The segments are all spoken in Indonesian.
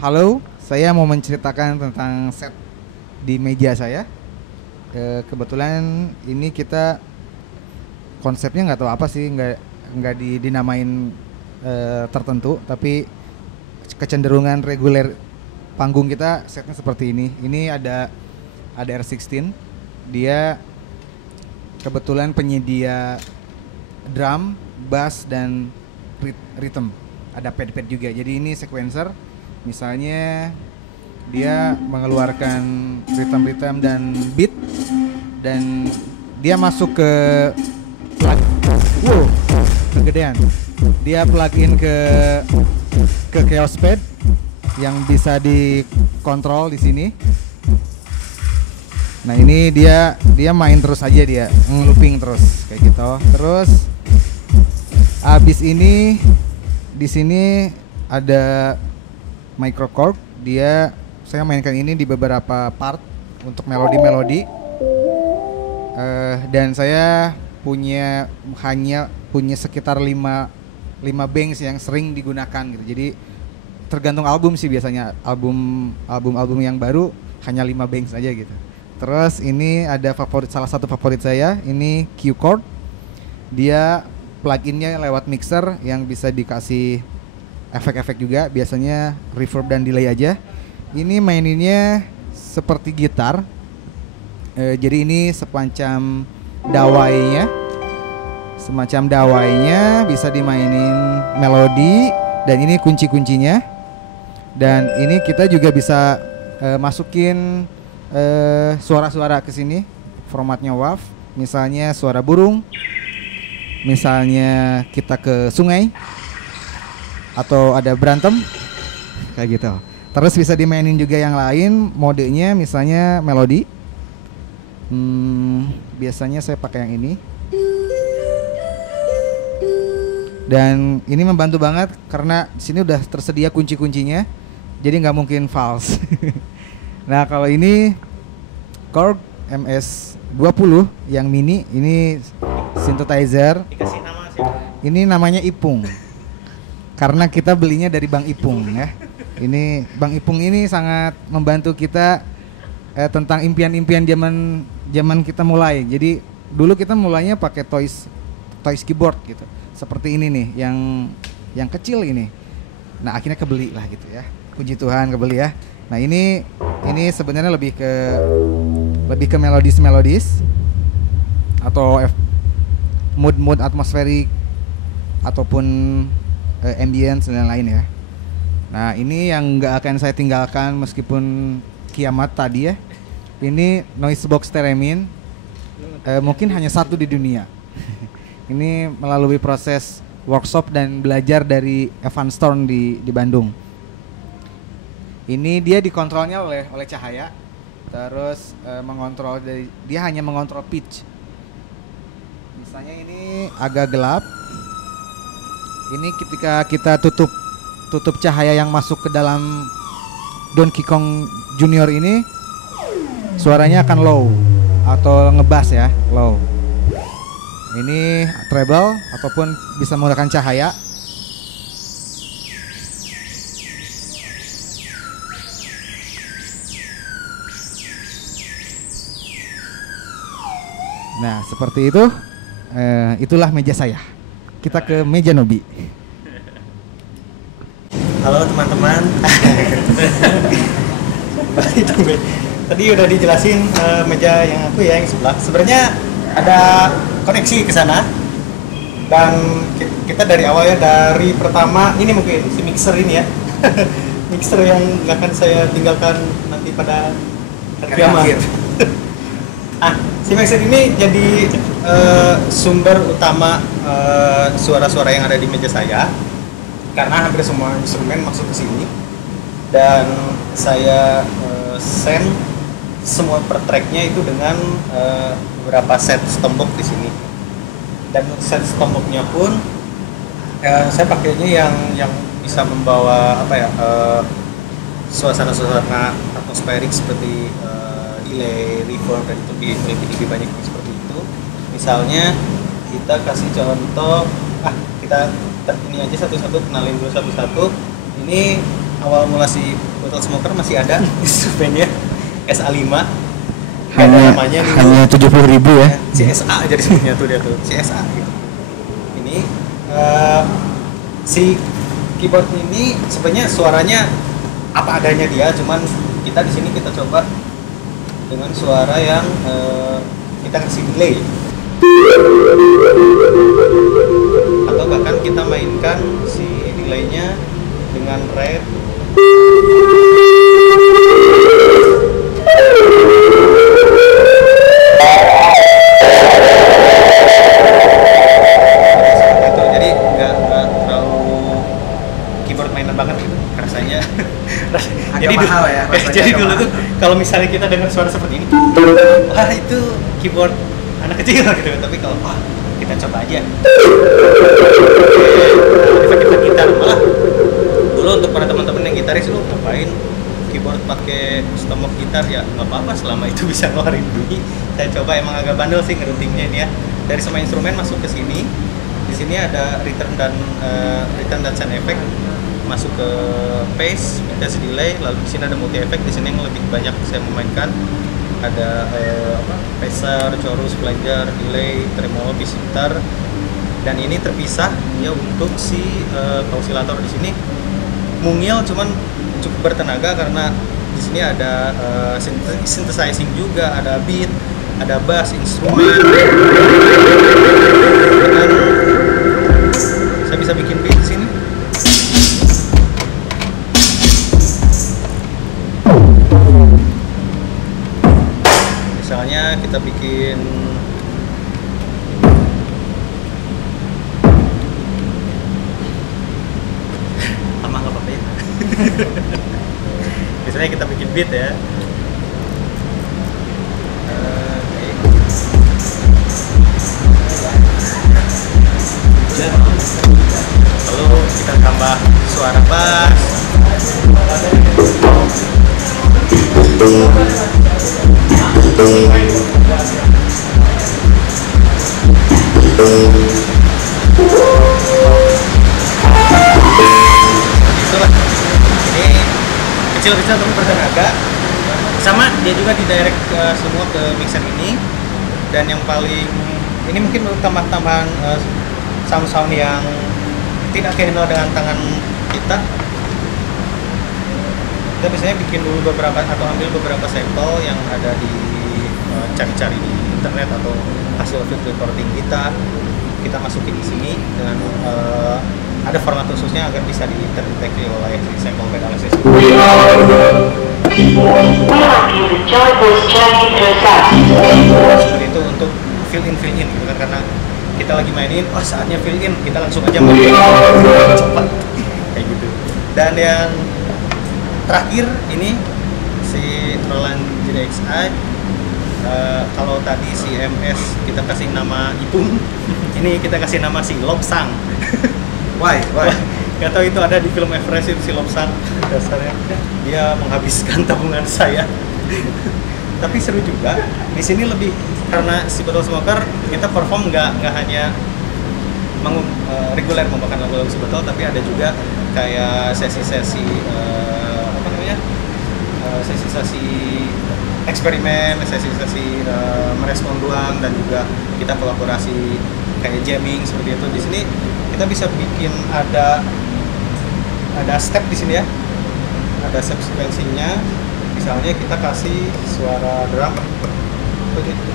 Halo, saya mau menceritakan tentang set di meja saya. Kebetulan ini kita konsepnya nggak tahu apa sih, nggak dinamain tertentu, tapi kecenderungan reguler panggung kita setnya seperti ini. Ini ada R16, dia kebetulan penyedia drum, bass dan rhythm. Ada pad-pad juga. Jadi ini sequencer. Misalnya dia mengeluarkan rhythm dan beat dan dia masuk ke kegedean. Dia plug-in ke Chaos Pad yang bisa dikontrol di sini. Nah, ini dia main terus aja, dia nge-looping terus kayak gitu. Terus abis ini di sini ada microchord. Saya mainkan ini di beberapa part untuk melodi-melodi. Dan saya hanya punya sekitar 5 bangs yang sering digunakan gitu. Jadi tergantung album sih, biasanya album yang baru hanya 5 bangs aja gitu. Terus ini ada salah satu favorit saya, ini Q chord. Dia plug-innya lewat mixer yang bisa dikasih efek-efek juga, biasanya reverb dan delay aja. Ini maininnya seperti gitar. Jadi ini semacam dawainya bisa dimainin melodi, dan ini kunci-kuncinya. Dan ini kita juga bisa masukin suara-suara ke sini, formatnya WAV. Misalnya suara burung, misalnya kita ke sungai atau ada berantem kayak gitu. Terus bisa dimainin juga yang lain modenya, misalnya melodi. Biasanya saya pakai yang ini. Dan ini membantu banget karena di sini udah tersedia kunci-kuncinya, jadi nggak mungkin false. Nah, kalau ini Korg MS-20 yang mini, ini synthesizer. Dikasih nama sih. Ini namanya Ipung. Karena kita belinya dari Bang Ipung ya. Ini Bang Ipung ini sangat membantu kita tentang impian-impian zaman kita mulai. Jadi dulu kita mulainya pakai toys keyboard gitu. Seperti ini nih, yang kecil ini. Nah, akhirnya kebeli lah gitu ya. Puji Tuhan kebeli ya. Nah, ini sebenarnya lebih ke melodis atau mood atmosferik ataupun ambience dan lain ya. Nah, ini yang nggak akan saya tinggalkan meskipun kiamat tadi ya. Ini noise box Theremin, mungkin hanya satu di dunia. Ini melalui proses workshop dan belajar dari Evan Storm di Bandung. Ini dia dikontrolnya oleh cahaya, terus dia hanya mengontrol pitch. Misalnya ini agak gelap. Ini ketika kita tutup cahaya yang masuk ke dalam Donkey Kong Junior ini, suaranya akan low atau ngebass ya, low. Ini treble ataupun bisa menggunakan cahaya. Nah, seperti itu. Itulah meja saya. Kita ke meja Nobi. Halo teman-teman. Tadi udah dijelasin meja yang yang sebelah. Sebenarnya ada koneksi ke sana. Dan kita dari awalnya, dari pertama ini mungkin si mixer ini ya. Mixer yang nggak akan saya tinggalkan nanti pada hari kiamat. Si mixer ini jadi sumber utama suara-suara yang ada di meja saya, karena hampir semua instrumen masuk ke sini, dan saya send semua per tracknya itu dengan beberapa set stompbox di sini. Dan set stompboxnya pun saya pakainya yang bisa membawa suasana-suasana atmosferik seperti delay, reverb, dan itu lebih banyak seperti itu. Misalnya kita kasih contoh, kita ini aja satu-satu, kenalin dulu satu-satu. Ini awal mula si Bottle Smoker masih ada instrumennya SA5. Hanya namanya dulu. hanya 70.000 ya. CSA aja disebutnya tuh dia tuh CSA gitu. Ini si keyboard ini sebenarnya suaranya apa adanya dia, cuman kita di sini kita coba dengan suara yang kita kasih delay atau bahkan kita mainkan si delaynya dengan rate itu, jadi nggak terlalu keyboard mainan banget gitu rasanya. Jadi mahal ya, jadi dulu tuh kalau misalnya kita dengar suara seperti ini, wah itu keyboard anak kecil gitu, tapi kalau kita coba aja efek-efek gitar, malah dulu untuk para teman-teman yang gitaris lu ngapain keyboard pakai stomach gitar, ya nggak apa-apa selama itu bisa ngeluarin bunyi. Saya coba, emang agak bandel sih ngerutingnya ini ya, dari semua instrumen masuk ke sini. Di sini ada return dan sound effect, masuk ke pace, minus delay, lalu di sini ada multi effect. Di sini yang lebih banyak saya memainkan ada pacer, chorus, flanger, delay, tremolo, pitch gitar, dan ini terpisah ya untuk si oscillator. Di sini mungil cuman cukup bertenaga karena di sini ada synthesizing juga, ada beat, ada bass, instrumen, dan saya bisa bikin beat di sini. Misalnya kita bikin lama nggak apa-apa ya. Misalnya kita bikin beat ya. Lalu kita tambah suara bass. Itulah, ini kecil-kecil tapi bertenaga. Sama dia juga di direct semua ke mixer ini. Dan yang paling ini mungkin untuk tambahan sound-sound yang tidak kenal dengan tangan kita. Kita biasanya bikin dulu beberapa atau ambil beberapa sampel yang ada di cari-cari di internet atau hasil field recording kita masukin di sini dengan ada format khususnya agar bisa terdeteksi oleh si sampel bed analysis. Seperti itu untuk fill in gitu kan, karena kita lagi mainin, saatnya fill in, kita langsung aja mainin cepat kayak gitu. Dan yang terakhir ini si Roland GDXI, kalau tadi si MS kita kasih nama Ipung, ini kita kasih nama si Lobsang. Why? Gak tau itu ada di film Everest itu si Lobsang, dasarnya dia menghabiskan tabungan saya. Tapi seru juga. Di sini lebih karena si Bottle Smoker kita perform nggak hanya reguler membawakan lagu-lagu si Bottle, tapi ada juga kayak sesi-sesi sesi-sesi eksperimen, sesi-sesi merespon ruang, dan juga kita kolaborasi kayak jamming seperti itu. Di sini kita bisa bikin ada step di sini ya, ada step sequencingnya. Misalnya kita kasih suara drum begitu.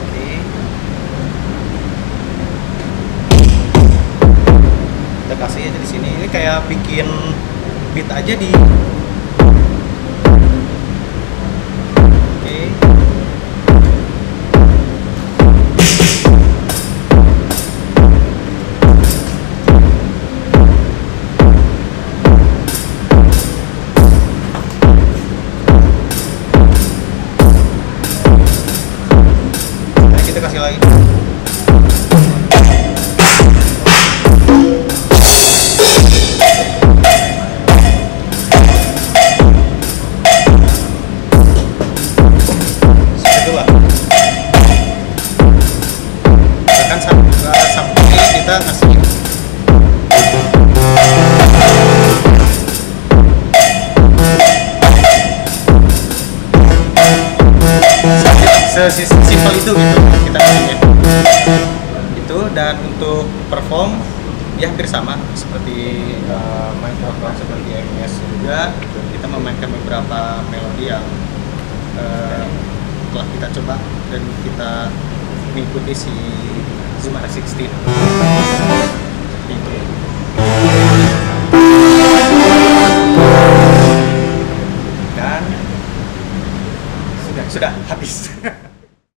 Oke. Kita kasih aja di sini. Ini kayak bikin beat aja di. Oke. Kita kasih lagi. itu. Dan untuk perform ya hampir sama seperti main program seperti MS juga. Kita memainkan beberapa melodi yang telah kita coba dan kita mengikuti si Zumara 16.